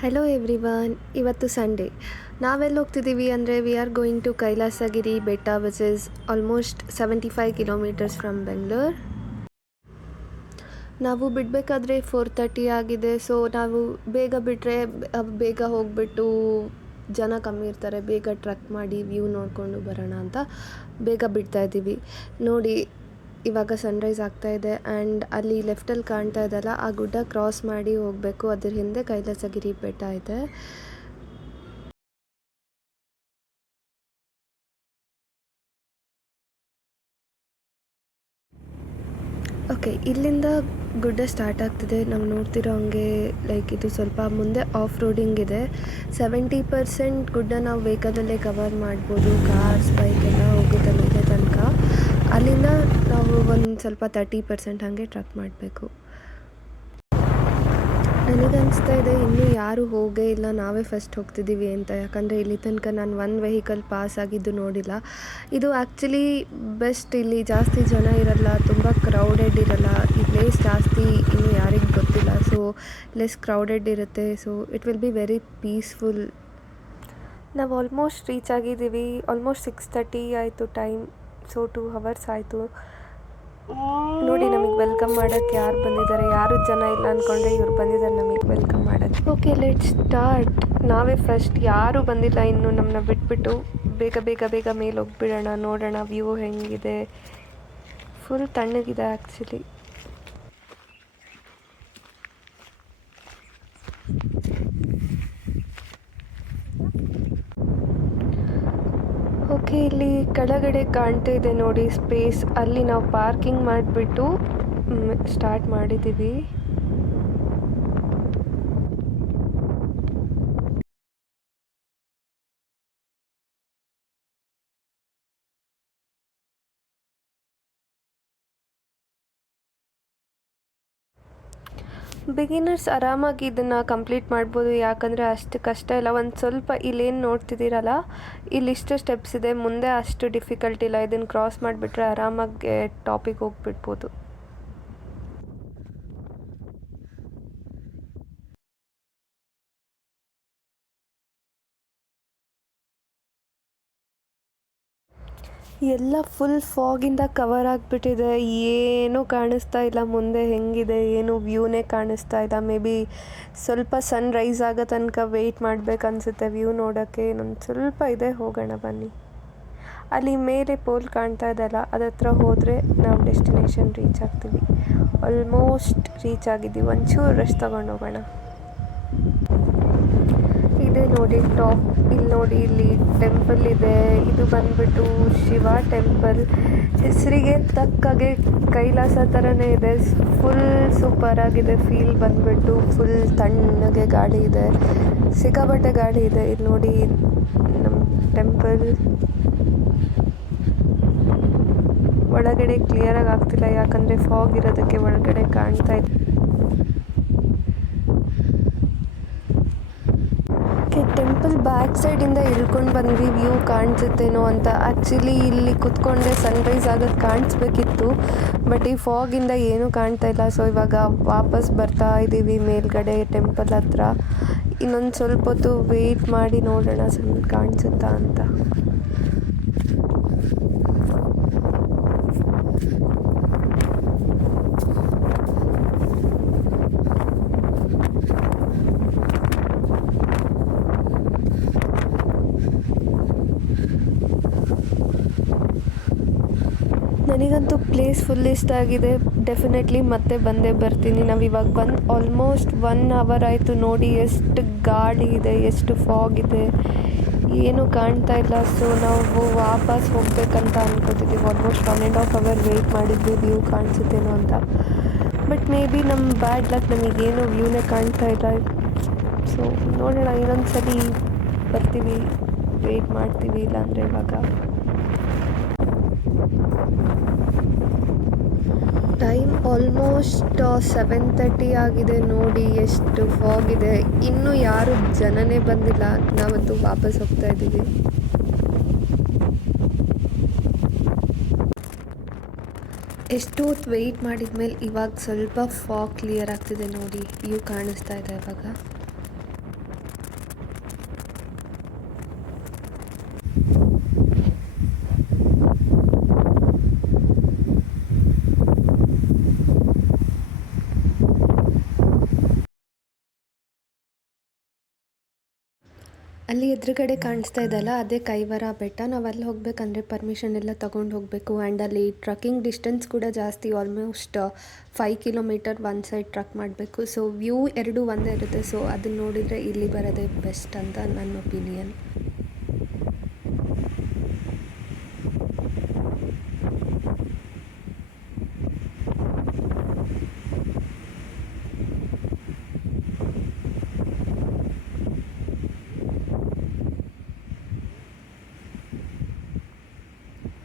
Hello everyone, ಇವತ್ತು Sunday. ನಾವೆಲ್ಲಿ ಹೋಗ್ತಿದ್ದೀವಿ ಅಂದರೆ we are going to Kailasagiri betta which is almost 75 kilometres from Bengaluru. ನಾವು ಬಿಡಬೇಕಾದ್ರೆ 4:30 ಆಗಿದೆ. ಸೊ ನಾವು ಬೇಗ ಬಿಟ್ಟರೆ ಬೇಗ ಹೋಗಿಬಿಟ್ಟು ಜನ ಕಮ್ಮಿ ಇರ್ತಾರೆ, ಬೇಗ ಟ್ರಕ್ ಮಾಡಿ ವ್ಯೂ ನೋಡಿಕೊಂಡು ಬರೋಣ ಅಂತ ಬೇಗ ಬಿಡ್ತಾಯಿದ್ದೀವಿ. ನೋಡಿ ಇವಾಗ ಸನ್ರೈಸ್ ಆಗ್ತಾಯಿದೆ ಆ್ಯಂಡ್ ಅಲ್ಲಿ ಲೆಫ್ಟಲ್ಲಿ ಕಾಣ್ತಾ ಇದೆಯಲ್ಲ, ಆ ಗುಡ್ಡ ಕ್ರಾಸ್ ಮಾಡಿ ಹೋಗಬೇಕು. ಅದ್ರ ಹಿಂದೆ ಕೈಲಾಸಗಿರಿ ಬೆಟ್ಟ ಇದೆ. ಓಕೆ, ಇಲ್ಲಿಂದ ಗುಡ್ಡ ಸ್ಟಾರ್ಟ್ ಆಗ್ತಿದೆ. ನಾವು ನೋಡ್ತಿರೋ ಹಂಗೆ ಲೈಕ್ ಇದು ಸ್ವಲ್ಪ ಮುಂದೆ ಆಫ್ ರೋಡಿಂಗ್ ಇದೆ. 70% ಗುಡ್ಡ ನಾವು ವೆಹಿಕಲಲ್ಲೇ ಕವರ್ ಮಾಡ್ಬೋದು. ಕಾರ್ಸ್, ಬೈಕ್ ಎಲ್ಲ ಹೋಗುತ್ತೆ ಮೇಲೆ ತನಕ. ಅಲ್ಲಿಂದ ನಾವು ಒಂದು ಸ್ವಲ್ಪ 30% ಹಾಗೆ ಟ್ರಕ್ ಮಾಡಬೇಕು. ನನಗನ್ನಿಸ್ತಾ ಇದೆ ಇನ್ನೂ ಯಾರೂ ಹೋಗೇ ಇಲ್ಲ, ನಾವೇ ಫಸ್ಟ್ ಹೋಗ್ತಿದ್ದೀವಿ ಅಂತ. ಯಾಕಂದರೆ ಇಲ್ಲಿ ತನಕ ನಾನು ಒಂದು ವೆಹಿಕಲ್ ಪಾಸ್ ಆಗಿದ್ದು ನೋಡಿಲ್ಲ. ಇದು ಆ್ಯಕ್ಚುಲಿ ಬೆಸ್ಟ್. ಇಲ್ಲಿ ಜಾಸ್ತಿ ಜನ ಇರಲ್ಲ, ತುಂಬ ಕ್ರೌಡೆಡ್ ಇರಲ್ಲ. ಈ ಪ್ಲೇಸ್ ಜಾಸ್ತಿ ಇನ್ನೂ ಯಾರಿಗೆ ಗೊತ್ತಿಲ್ಲ, ಸೊ ಲೆಸ್ ಕ್ರೌಡೆಡ್ ಇರುತ್ತೆ. So it will be very peaceful. ನಾವು ಆಲ್ಮೋಸ್ಟ್ ರೀಚ್ ಆಗಿದ್ದೀವಿ. ಆಲ್ಮೋಸ್ಟ್ 6:30 ಆಯಿತು ಟೈಮ್. ಸೊ 2 hours ಆಯಿತು. ನೋಡಿ ನಮಗೆ ವೆಲ್ಕಮ್ ಮಾಡೋಕ್ಕೆ ಯಾರು ಬಂದಿದ್ದಾರೆ. ಯಾರು ಜನ ಇಲ್ಲ ಅಂದ್ಕೊಂಡ್ರೆ ಇವ್ರು ಬಂದಿದ್ದಾರೆ ನಮಗೆ ವೆಲ್ಕಮ್ ಮಾಡೋಕ್ಕೆ. Okay, let's start. ನಾವೇ ಫಸ್ಟ್, ಯಾರೂ ಬಂದಿಲ್ಲ ಇನ್ನು. ನಮ್ಮನ್ನ ಬಿಟ್ಬಿಟ್ಟು ಬೇಗ ಬೇಗ ಬೇಗ ಮೇಲೆ ಹೋಗ್ಬಿಡೋಣ. ನೋಡೋಣ ವ್ಯೂ ಹೆಂಗಿದೆ. Full ತಣ್ಣಗಿದೆ actually. ಓಕೆ, ಇಲ್ಲಿ ಕೆಳಗಡೆ ಕಾಣ್ತಾ ಇದೆ ನೋಡಿ ಸ್ಪೇಸ್. ಅಲ್ಲಿ ನಾವು ಪಾರ್ಕಿಂಗ್ ಮಾಡಿಬಿಟ್ಟು ಸ್ಟಾರ್ಟ್ ಮಾಡಿದ್ದೀವಿ. ಬಿಗಿನರ್ಸ್ ಆರಾಮಾಗಿ ಇದನ್ನು ಕಂಪ್ಲೀಟ್ ಮಾಡ್ಬೋದು, ಯಾಕಂದರೆ ಅಷ್ಟು ಕಷ್ಟ ಇಲ್ಲ. ಒಂದು ಸ್ವಲ್ಪ ಇಲ್ಲೇನು ನೋಡ್ತಿದ್ದೀರಲ್ಲ, ಇಲ್ಲಿಷ್ಟು ಸ್ಟೆಪ್ಸ್ ಇದೆ, ಮುಂದೆ ಅಷ್ಟು ಡಿಫಿಕಲ್ಟ್ ಇಲ್ಲ. ಇದನ್ನು ಕ್ರಾಸ್ ಮಾಡಿಬಿಟ್ರೆ ಆರಾಮಾಗಿ ಟಾಪಿಗೆ ಹೋಗಿಬಿಡ್ಬೋದು. ಎಲ್ಲ ಫುಲ್ ಫಾಗಿಂದ ಕವರ್ ಆಗಿಬಿಟ್ಟಿದೆ. ಏನೂ ಕಾಣಿಸ್ತಾ ಇಲ್ಲ, ಮುಂದೆ ಹೆಂಗಿದೆ ಏನು ವ್ಯೂನೇ ಕಾಣಿಸ್ತಾ ಇಲ್ಲ. ಮೇ ಬಿ ಸ್ವಲ್ಪ ಸನ್ ರೈಸ್ ಆಗೋ ತನಕ ವೆಯ್ಟ್ ಮಾಡಬೇಕನ್ಸುತ್ತೆ ವ್ಯೂ ನೋಡೋಕ್ಕೆ. ಇನ್ನೊಂದು ಸ್ವಲ್ಪ ಇದೆ, ಹೋಗೋಣ ಬನ್ನಿ. ಅಲ್ಲಿ ಮೇಲೆ ಪೋಲ್ ಕಾಣ್ತಾ ಇದೆಯಲ್ಲ, ಅದ್ರ ಹತ್ರ ಹೋದರೆ ನಾವು ಡೆಸ್ಟಿನೇಷನ್ ರೀಚ್ ಆಗ್ತೀವಿ. ಆಲ್ಮೋಸ್ಟ್ ರೀಚ್ ಆಗಿದ್ದೀವಿ. ಒಂಚೂರು ರೆಸ್ಟ್ ತೊಗೊಂಡು ಹೋಗೋಣ. ಇದೆ ನೋಡಿ ಟಾಪ್. ಇಲ್ಲಿ ನೋಡಿ, ಇಲ್ಲಿ ಟೆಂಪಲ್ ಇದೆ. ಇದು ಬಂದ್ಬಿಟ್ಟು ಶಿವ ಟೆಂಪಲ್. ಹೆಸರಿಗೆ ತಕ್ಕಾಗೆ ಕೈಲಾಸ ಥರನೇ ಇದೆ. ಫುಲ್ ಸೂಪರ್ ಆಗಿದೆ. ಫೀಲ್ ಬಂದ್ಬಿಟ್ಟು ಫುಲ್ ತಣ್ಣಗೆ ಗಾಳಿ ಇದೆ, ಸಿಕ್ಕಾಪಟ್ಟೆ ಗಾಳಿ ಇದೆ. ಇಲ್ಲಿ ನೋಡಿ ನಮ್ಮ ಟೆಂಪಲ್ ಒಳಗಡೆ ಕ್ಲಿಯರಾಗಿ ಆಗ್ತಿಲ್ಲ, ಯಾಕಂದರೆ ಫಾಗ್ ಇರೋದಕ್ಕೆ ಒಳಗಡೆ ಕಾಣ್ತಾ ಇದೆ. ಟೆಂಪಲ್ ಬ್ಯಾಕ್ ಸೈಡಿಂದ ಇಳ್ಕೊಂಡು ಬಂದ್ವಿ, ವ್ಯೂ ಕಾಣಿಸುತ್ತೇನೋ ಅಂತ. ಆ್ಯಕ್ಚುಲಿ ಇಲ್ಲಿ ಕುತ್ಕೊಂಡ್ರೆ ಸನ್ರೈಸ್ ಆಗೋದು ಕಾಣಿಸ್ಬೇಕಿತ್ತು, ಬಟ್ ಈ ಫಾಗಿಂದ ಏನೂ ಕಾಣ್ತಾ ಇಲ್ಲ. ಸೊ ಇವಾಗ ವಾಪಸ್ ಬರ್ತಾ ಇದ್ದೀವಿ ಮೇಲ್ಗಡೆ ಟೆಂಪಲ್ ಹತ್ರ. ಇನ್ನೊಂದು ಸ್ವಲ್ಪ ಹೊತ್ತು ವೆಯ್ಟ್ ಮಾಡಿ ನೋಡೋಣ ಸನ್ ಕಾಣಿಸುತ್ತಾ ಅಂತ. ನನಗಂತೂ ಪ್ಲೇಸ್ ಫುಲ್ ಇಷ್ಟ ಆಗಿದೆ. ಡೆಫಿನೆಟ್ಲಿ ಮತ್ತೆ ಬಂದೇ ಬರ್ತೀನಿ. ನಾವು ಇವಾಗ ಬಂದು ಆಲ್ಮೋಸ್ಟ್ 1 hour ಆಯಿತು. ನೋಡಿ ಎಷ್ಟು ಗಾಳಿ ಇದೆ, ಎಷ್ಟು ಫಾಗ್ ಇದೆ, ಏನೂ ಕಾಣ್ತಾ ಇಲ್ಲ. ಸೊ ನಾವು ವಾಪಸ್ ಹೋಗ್ಬೇಕಂತ ಅನ್ಕೋತಿದ್ದೀವಿ. ಆಲ್ಮೋಸ್ಟ್ 1.5 hour ವೆಯ್ಟ್ ಮಾಡಿದ್ವಿ ವ್ಯೂ ಕಾಣಿಸುತ್ತೇನೋ ಅಂತ. ಬಟ್ ಮೇ ಬಿ ನಮ್ಮ ಬ್ಯಾಡ್ ಲಕ್, ನಮಗೇನು ವ್ಯೂನೇ ಕಾಣ್ತಾ ಇಲ್ಲ. ಸೊ ನೋಡೋಣ, ಇನ್ನೊಂದು ಸಲ ಬರ್ತೀವಿ, ವೆಯ್ಟ್ ಮಾಡ್ತೀವಿ. ಇಲ್ಲಾಂದರೆ ಇವಾಗ ಟೈಮ್ ಆಲ್ಮೋಸ್ಟ್ 7:30 ಆಗಿದೆ. ನೋಡಿ ಎಷ್ಟು ಫಾಗ್ ಇದೆ. ಇನ್ನೂ ಯಾರು ಜನನೇ ಬಂದಿಲ್ಲ. ನಾವಂತೂ ವಾಪಸ್ ಹೋಗ್ತಾ ಇದ್ದೀವಿ. ಎಷ್ಟು ಹೊತ್ತು ವೆಯ್ಟ್ ಮಾಡಿದ ಮೇಲೆ ಇವಾಗ ಸ್ವಲ್ಪ ಫಾಗ್ ಕ್ಲಿಯರ್ ಆಗ್ತಿದೆ ನೋಡಿ, ವ್ಯೂ ಕಾಣಿಸ್ತಾ ಇದೆ ಇವಾಗ. ಅಲ್ಲಿ ಎದುರುಗಡೆ ಕಾಣಿಸ್ತಾ ಇದೆಯಲ್ಲ ಅದೇ ಕೈವರ ಬೆಟ್ಟ. ನಾವು ಅಲ್ಲಿ ಹೋಗಬೇಕಂದ್ರೆ ಪರ್ಮಿಷನ್ ಎಲ್ಲ ತೊಗೊಂಡು ಹೋಗಬೇಕು. ಆ್ಯಂಡ್ ಅಲ್ಲಿ ಟ್ರಕ್ಕಿಂಗ್ ಡಿಸ್ಟೆನ್ಸ್ ಕೂಡ ಜಾಸ್ತಿ, almost 5 kilometre one side truck ಮಾಡಬೇಕು. ಸೊ ವ್ಯೂ ಎರಡೂ ಒಂದೇ ಇರುತ್ತೆ. ಸೊ ಅದನ್ನ ನೋಡಿದರೆ ಇಲ್ಲಿ ಬರೋದೇ ಬೆಸ್ಟ್ ಅಂತ ನನ್ನ ಒಪಿನಿಯನ್.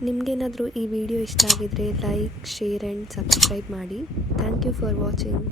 ನಿಮಗೇನಾದರೂ ಈ ವಿಡಿಯೋ ಇಷ್ಟ ಆಗಿದರೆ ಲೈಕ್, ಶೇರ್ ಆ್ಯಂಡ್ ಸಬ್ಸ್ಕ್ರೈಬ್ ಮಾಡಿ. Thank you for watching.